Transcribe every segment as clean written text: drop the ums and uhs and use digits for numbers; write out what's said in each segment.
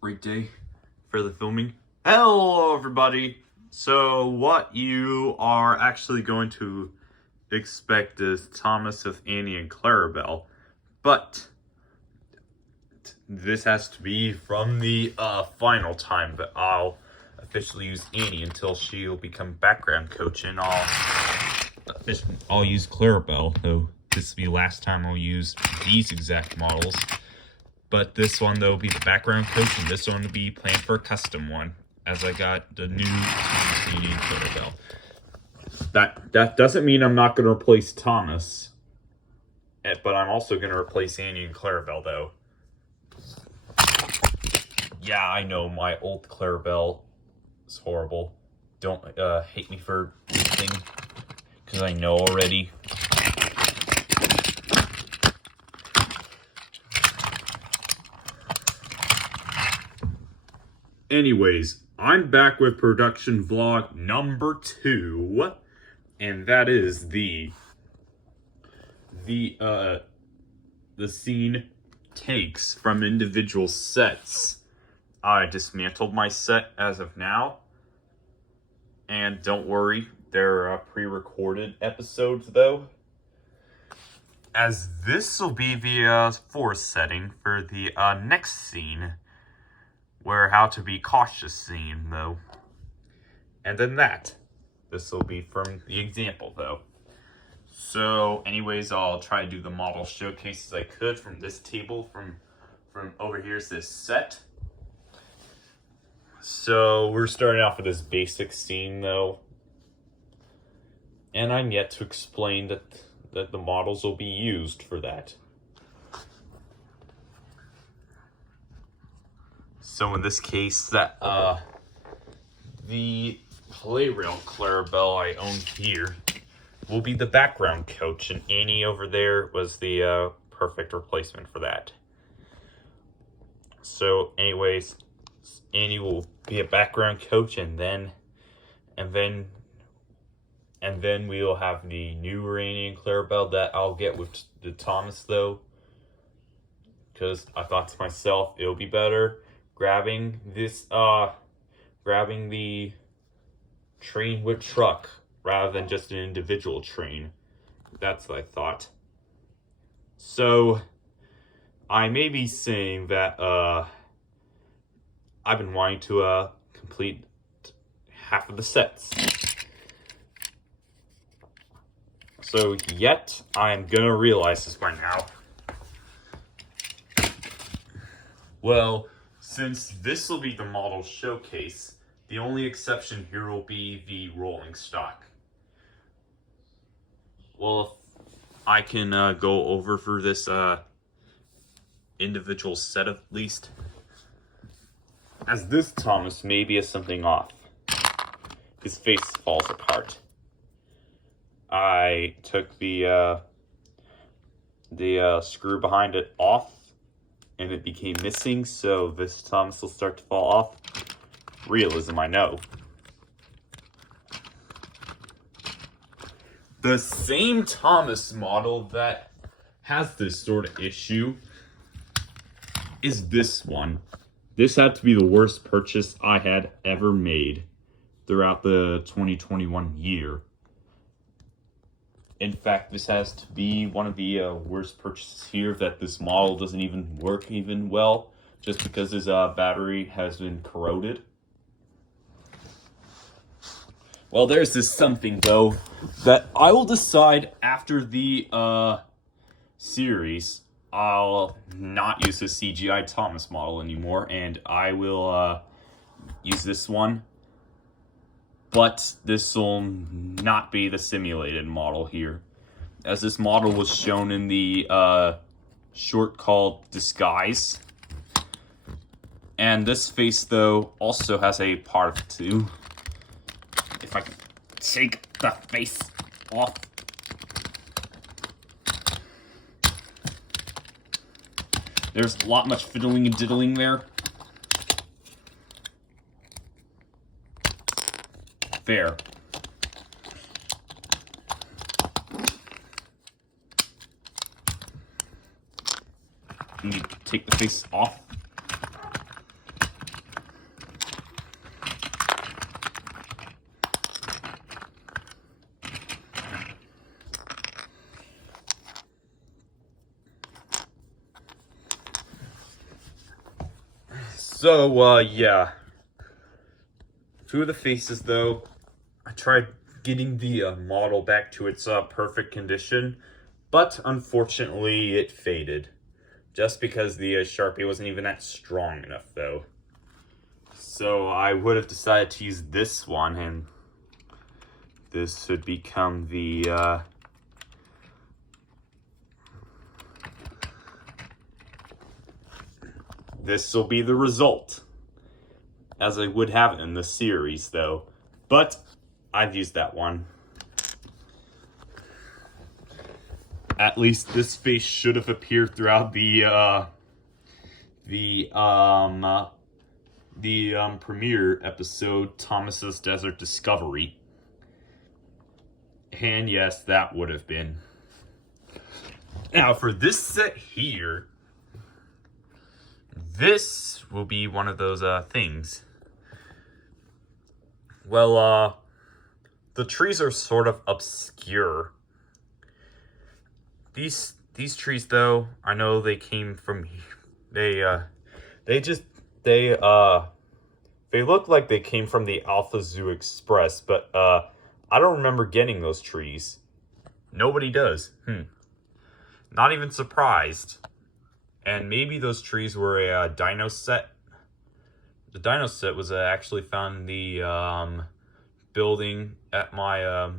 Great day for the filming. Hello, everybody. So what you are actually going to expect is Thomas with Annie and Clarabelle, but this has to be from the final time that I'll officially use Annie until she'll become background coach, and I'll use Clarabelle. Though this will be the last time I'll use these exact models. But this one, though, will be the background coach, and this one will be planned for a custom one, as I got the new Thomas, Annie, and Clarabelle. That doesn't mean I'm not going to replace Thomas, but I'm also going to replace Annie and Clarabelle, though. Yeah, I know, my old Clarabelle is horrible. Don't hate me for anything, because I know already. Anyways, I'm back with production vlog number 2, and that is the scene takes from individual sets. I dismantled my set as of now, and don't worry, they're pre-recorded episodes though, as this will be the force setting for the next scene. Where how to be cautious scene, though. And then this will be from the example, though. So, anyways, I'll try to do the model showcase as I could from this table, from over here's this set. So, we're starting off with this basic scene, though. And I'm yet to explain that the models will be used for that. So in this case, the Playrail Clarabelle I own here will be the background coach, and Annie over there was the perfect replacement for that. So anyways, Annie will be a background coach, and then we will have the new Annie and Clarabelle that I'll get with the Thomas, though, because I thought to myself it'll be better grabbing the train with truck rather than just an individual train. That's what I thought. So I may be saying that I've been wanting to complete half of the sets. So yet I'm gonna realize this by now. Well, since this will be the model showcase, the only exception here will be the rolling stock. Well, if I can go over for this individual set at least, as this Thomas maybe has something off. His face falls apart. I took the screw behind it off, and it became missing, so this Thomas will start to fall off. Realism, I know. The same Thomas model that has this sort of issue is this one. This had to be the worst purchase I had ever made throughout the 2021 year. In fact, this has to be one of the worst purchases here, that this model doesn't even work even well, just because his battery has been corroded. Well, there's this something, though, that I will decide after the series. I'll not use the CGI Thomas model anymore, and I will use this one. But this will not be the simulated model here, as this model was shown in the short called Disguise. And this face, though, also has a part of it too. If I can take the face off. There's a lot much fiddling and diddling there. There. You need to take the face off. So, yeah. Two of the faces, though, I tried getting the model back to its perfect condition, but unfortunately it faded. Just because the Sharpie wasn't even that strong enough, though. So I would have decided to use this one, and this would become the this will be the result, as I would have it in the series, though. But I've used that one. At least this face should have appeared throughout the premiere episode, Thomas's Desert Discovery. And yes, that would have been. Now, for this set here, this will be one of those things. Well, the trees are sort of obscure. These trees, though, I know they came from. They look like they came from the Alpha Zoo Express, but I don't remember getting those trees. Nobody does. Not even surprised. And maybe those trees were a dino set. The dino set was actually found in the building at my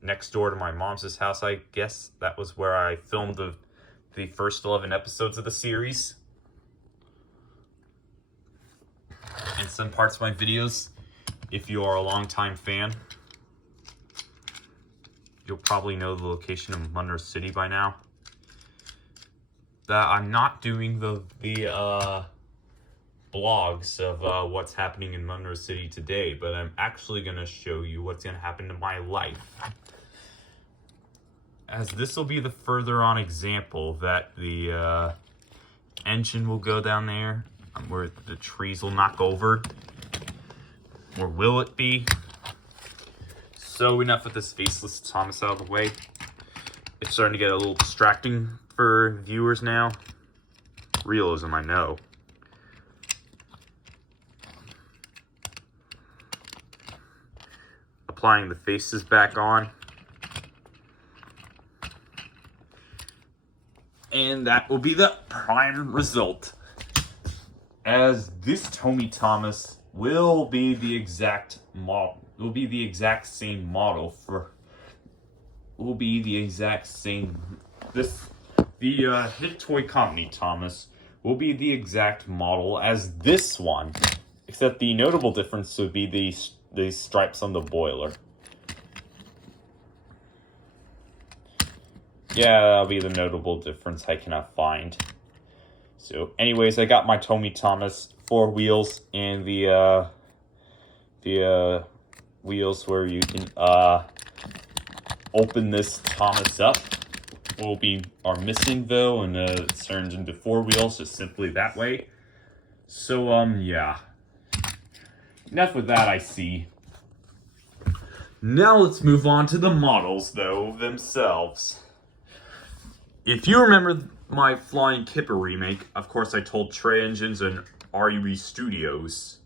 next door to my mom's house. I guess that was where I filmed the first 11 episodes of the series. And some parts of my videos, if you are a longtime fan, you'll probably know the location of Monroe City by now. That I'm not doing the blogs of what's happening in Monroe City today, but I'm actually going to show you what's going to happen to my life. As this will be the further on example that the engine will go down there, where the trees will knock over. Or will it be? So enough with this faceless Thomas out of the way. It's starting to get a little distracting for viewers now. Realism, I know. Applying the faces back on. And that will be the prime result. As this Tommy Thomas will be the exact model. It will be the exact same model for. Will be the exact same. The hit toy company Thomas will be the exact model as this one, except the notable difference would be the stripes on the boiler. Yeah, that'll be the notable difference I cannot find. So, anyways, I got my Tommy Thomas 4 wheels and the wheels where you can open this Thomas up. Are missing though, and it turns into 4 wheels just simply that way. So yeah. Enough with that, I see. Now let's move on to the models though themselves. If you remember my Flying Kipper remake, of course I told Trey Engines and RUE Studios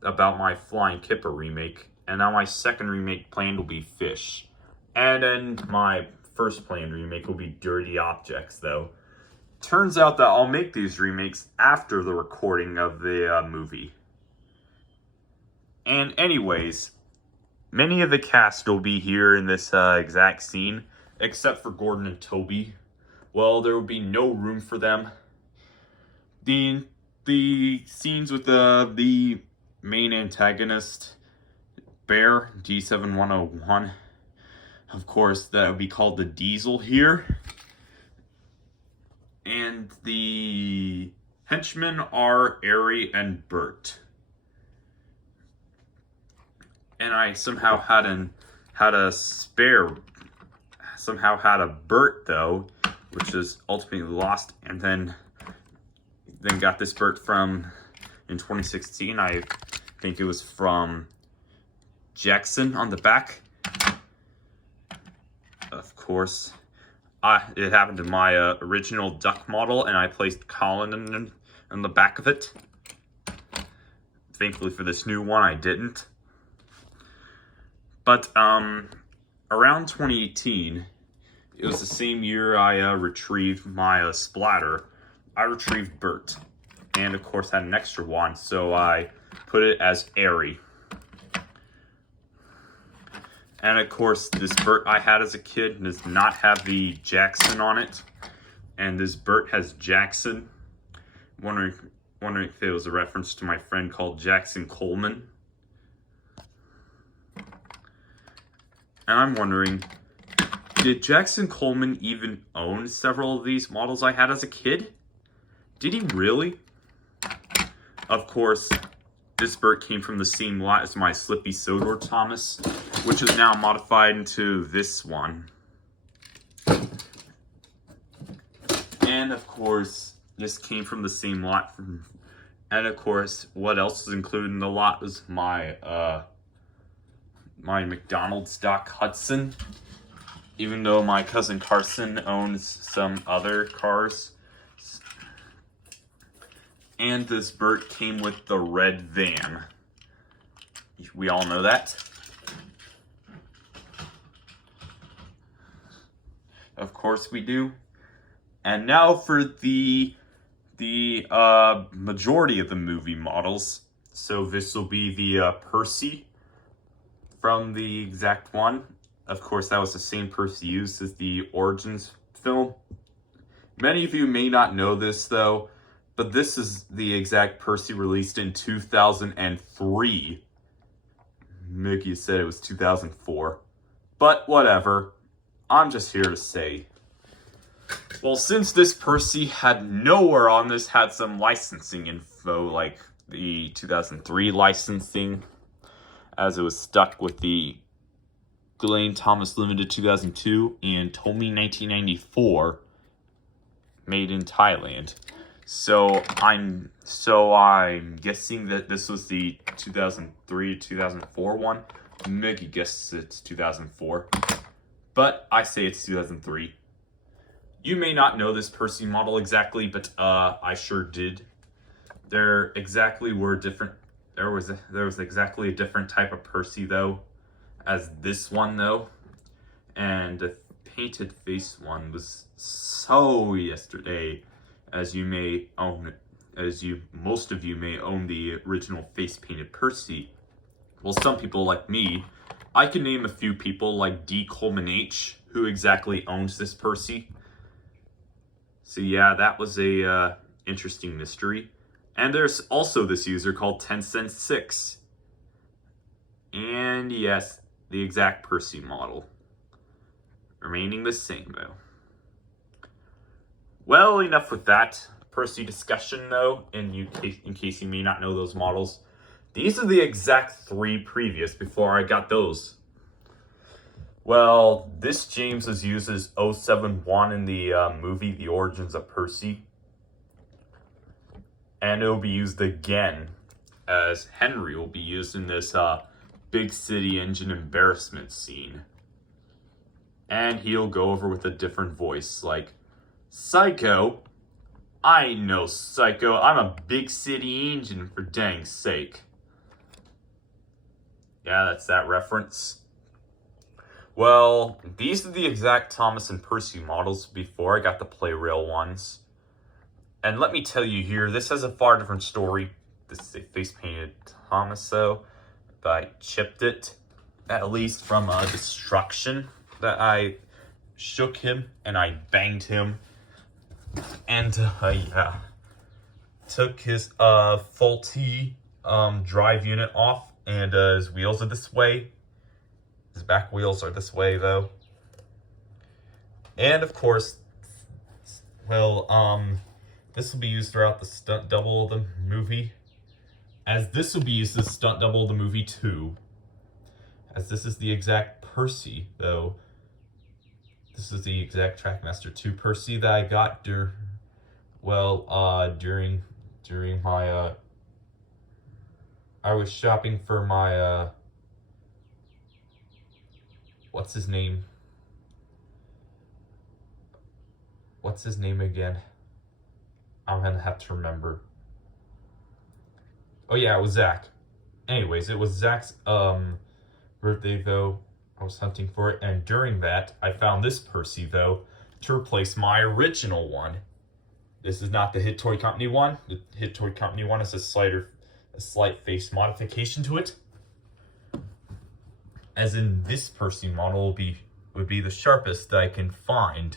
about my Flying Kipper remake, and now my second remake planned will be Fish. And then my first planned remake will be Dirty Objects, though. Turns out that I'll make these remakes after the recording of the movie. And anyways, many of the cast will be here in this exact scene, except for Gordon and Toby. Well, there will be no room for them. The scenes with the main antagonist, Bear, D7101, of course, that would be called the Diesel here. And the henchmen are Ari and Bert. And I somehow had a Bert though, which is ultimately lost, and then got this Bert from in 2016. I think it was from Jackson on the back. Of course, it happened to my original duck model, and I placed Colin in the back of it. thankfully for this new one, I didn't. But around 2018, it was the same year I retrieved my splatter. I retrieved Bert, and of course had an extra one, so I put it as Airy. And of course, this Bert I had as a kid does not have the Jackson on it, and this Bert has Jackson. Wondering if it was a reference to my friend called Jackson Coleman. And I'm wondering, did Jackson Coleman even own several of these models I had as a kid? Did he really? Of course, this Bert came from the same lot as my Slippy Sodor Thomas, which is now modified into this one. And of course, this came from the same lot. And of course, what else is included in the lot was my McDonald's Doc Hudson. Even though my cousin Carson owns some other cars. And this Bert came with the red van. We all know that. Of course we do. And now for the majority of the movie models. So this will be the Percy from the exact one. Of course, that was the same Percy used as the Origins film. Many of you may not know this, though, but this is the exact Percy released in 2003. Mickey said it was 2004. But whatever. I'm just here to say. Well, since this Percy had nowhere on this had some licensing info, like the 2003 licensing, as it was stuck with the Ghislaine Thomas Limited 2002 and Tomy 1994 made in Thailand. So I'm guessing that this was the 2003-2004 one. Mickey guesses it's 2004, but I say it's 2003. You may not know this Percy model exactly, but I sure did. There exactly were different. There was exactly a different type of Percy though, as this one though, and the painted face one was so yesterday, as most of you may own the original face painted Percy. Well, some people like me, I can name a few people like D. Coleman H, who exactly owns this Percy. So yeah, that was a interesting mystery. And there's also this user called 10cent6. And yes, the exact Percy model. Remaining the same though. Well, enough with that Percy discussion though, in case you may not know those models. These are the exact three previous before I got those. Well, this James was used as 071 in the movie The Origins of Percy. And it will be used again as Henry will be used in this big city engine embarrassment scene. And he'll go over with a different voice like, Psycho? I ain't no psycho. I'm a big city engine for dang sake. Yeah, that's that reference. Well, these are the exact Thomas and Percy models before I got the Play-Rail ones. And let me tell you here, this has a far different story. This is a face-painted Thomas, though. But I chipped it, at least from destruction. That I shook him and I banged him. And, yeah. Took his faulty drive unit off. And his wheels are this way. His back wheels are this way, though. And, of course, well, this will be used throughout the stunt double of the movie. As this will be used as stunt double of the movie, too. As this is the exact Percy, though. This is the exact Trackmaster 2 Percy that I got during my, I was shopping for my, what's his name? What's his name again? I'm gonna have to remember. Oh yeah, it was Zach. Anyways, it was Zach's birthday, though. I was hunting for it, and during that, I found this Percy, though, to replace my original one. This is not the Hit Toy Company one. The Hit Toy Company one is a slight face modification to it. As in, this Percy model would be the sharpest that I can find.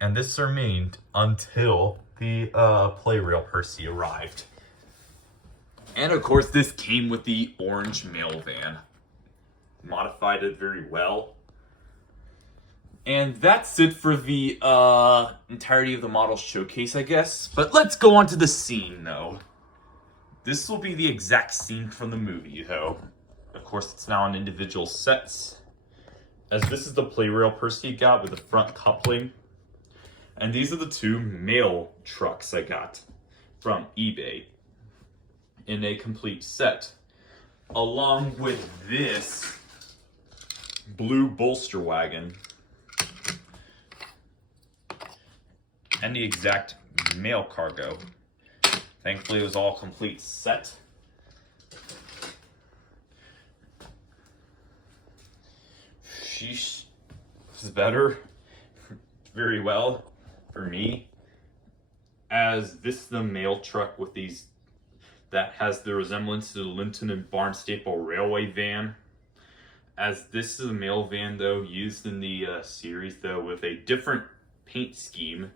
And this remained until the Playrail Percy arrived. And of course, this came with the orange mail van. Modified it very well. And that's it for the entirety of the model showcase, I guess. But let's go on to the scene, though. This will be the exact scene from the movie, though. Of course, it's now on individual sets. As this is the Playrail Percy got with the front coupling. And these are the two mail trucks I got from eBay in a complete set. Along with this blue bolster wagon and the exact mail cargo. Thankfully, it was all complete set. Sheesh. This is better. Very well for me. As this is the mail truck with these that has the resemblance to the Linton and Barnstaple Railway van. As this is a mail van, though, used in the series, though, with a different paint scheme.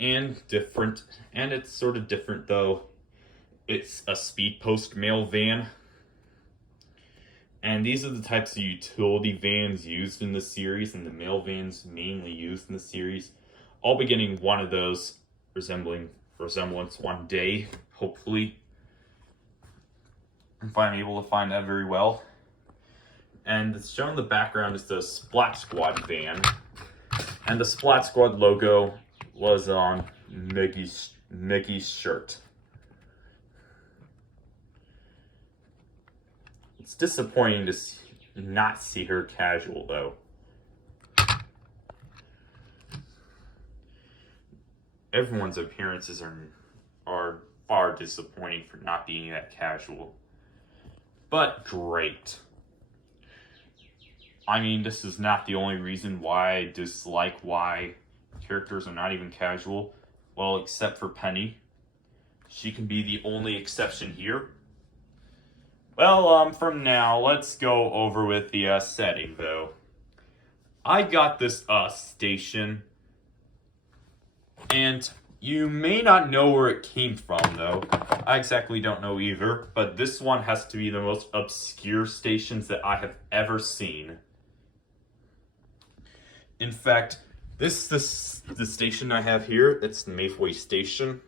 And it's sort of different, though. It's a speed post mail van. And these are the types of utility vans used in the series, and the mail vans mainly used in the series. I'll be getting one of those resemblance one day, hopefully. If I'm able to find that very well. And it's shown in the background is the Splat Squad van. And the Splat Squad logo was on Meggy's shirt. It's disappointing to not see her casual, though. Everyone's appearances are far disappointing for not being that casual. But great. I mean, this is not the only reason why I dislike why characters are not even casual. Well, except for Penny. She can be the only exception here. Well, from now, let's go over with the setting, though. I got this station, and you may not know where it came from, though. I exactly don't know either, but this one has to be the most obscure stations that I have ever seen. In fact, the station I have here, it's the Mayfway Station.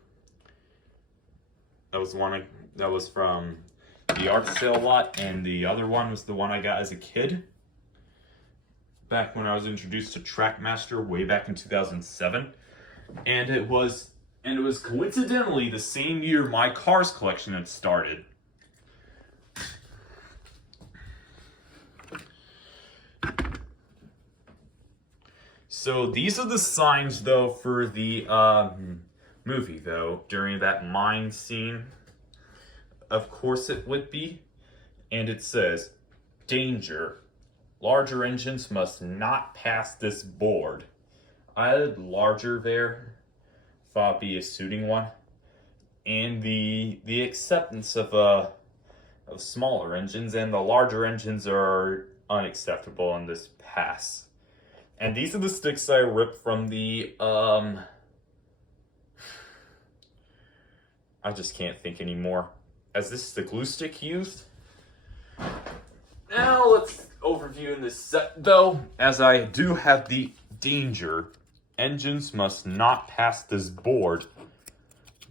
That was one that was from the art sale lot, and the other one was the one I got as a kid. Back when I was introduced to Trackmaster way back in 2007. And it was coincidentally the same year my Cars collection had started. So these are the signs, though, for the movie, though, during that mine scene. Of course it would be. And it says, danger. Larger engines must not pass this board. I added larger there. Thought it'd be a suiting one. And the acceptance of smaller engines, and the larger engines are unacceptable in this pass. And these are the sticks I ripped from the I just can't think anymore. As this is the glue stick used. Now let's overview in this set, though, as I do have the danger. Engines must not pass this board.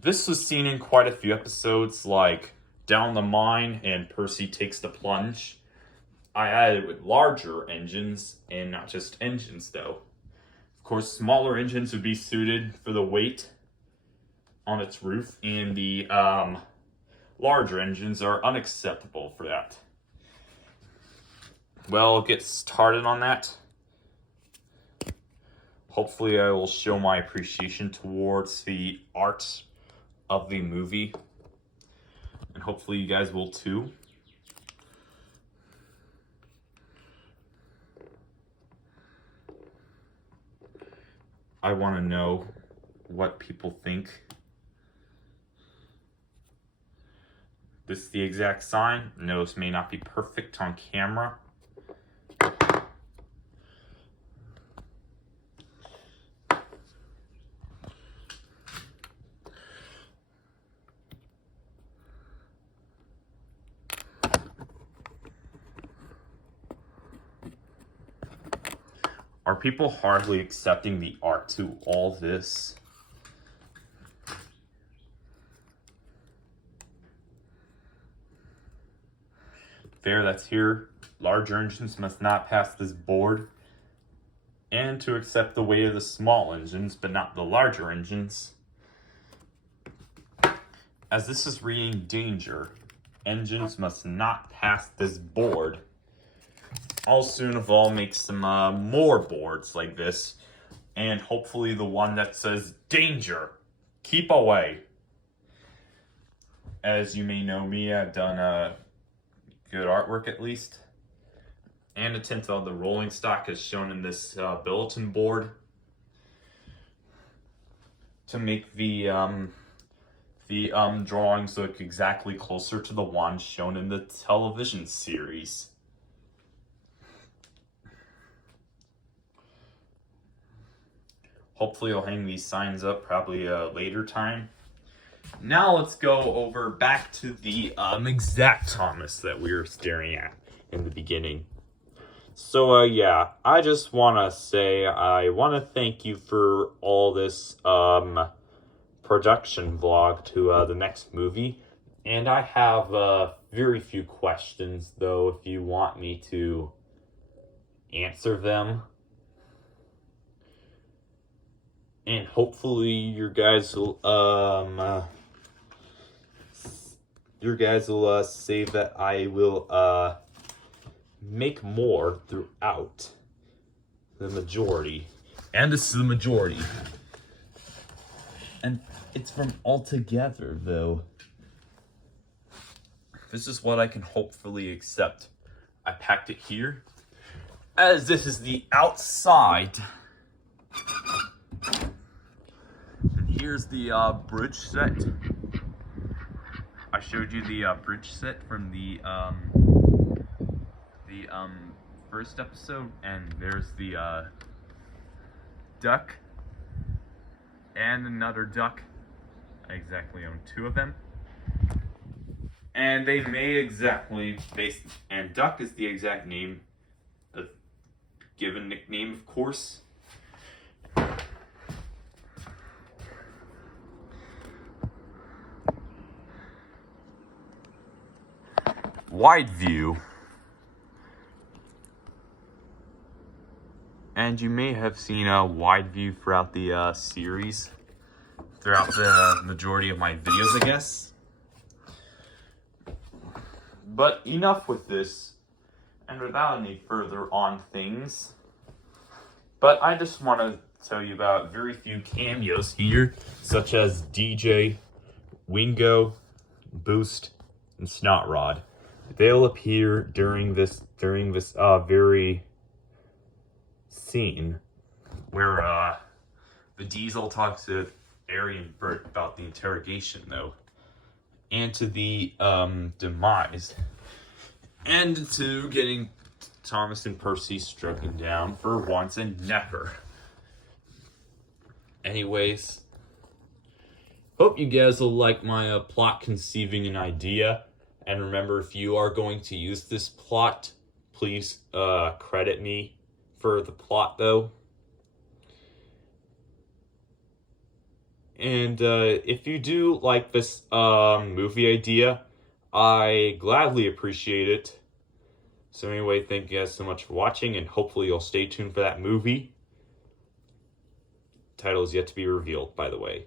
This was seen in quite a few episodes, like Down the Mine and Percy Takes the Plunge. I added with larger engines, and not just engines, though. Of course, smaller engines would be suited for the weight on its roof, and the larger engines are unacceptable for that. Well, get started on that. Hopefully I will show my appreciation towards the art of the movie. and hopefully you guys will too. I want to know what people think. This is the exact sign. No, this may not be perfect on camera. Are people hardly accepting the art to all this? Fair, that's here. Larger engines must not pass this board. And to accept the weight of the small engines, but not the larger engines. As this is reading danger, engines must not pass this board. I'll soon of all make some more boards like this, and hopefully the one that says danger, keep away. As you may know me, I've done good artwork at least, and a tint of the rolling stock is shown in this bulletin board to make the drawings look exactly closer to the ones shown in the television series. Hopefully I'll hang these signs up probably a later time. Now let's go over back to the exact Thomas that we were staring at in the beginning. So yeah, I just want to say I want to thank you for all this production vlog to the next movie. And I have very few questions though if you want me to answer them. And hopefully you guys will say that I will make more throughout the majority. And this is the majority. And it's from altogether though. This is what I can hopefully accept. I packed it here, as this is the outside. Here's the bridge set. I showed you the bridge set from the first episode, and there's the duck and another duck. I exactly own two of them, and they may exactly and duck is the exact name, the given nickname, of course. Wide view, and you may have seen a wide view throughout the series, throughout the majority of my videos, I guess. But enough with this, and without any further on things, but I just want to tell you about very few cameos here, such as DJ, Wingo, Boost, and Snot Rod. They'll appear during this very scene where the Diesel talks to Ari and Bert about the interrogation, though, and to the demise, and to getting Thomas and Percy stricken down for once and never. Anyways, hope you guys will like my plot conceiving an idea. And remember, if you are going to use this plot, please credit me for the plot, though. And if you do like this movie idea, I gladly appreciate it. So anyway, thank you guys so much for watching, and hopefully you'll stay tuned for that movie. Title is yet to be revealed, by the way.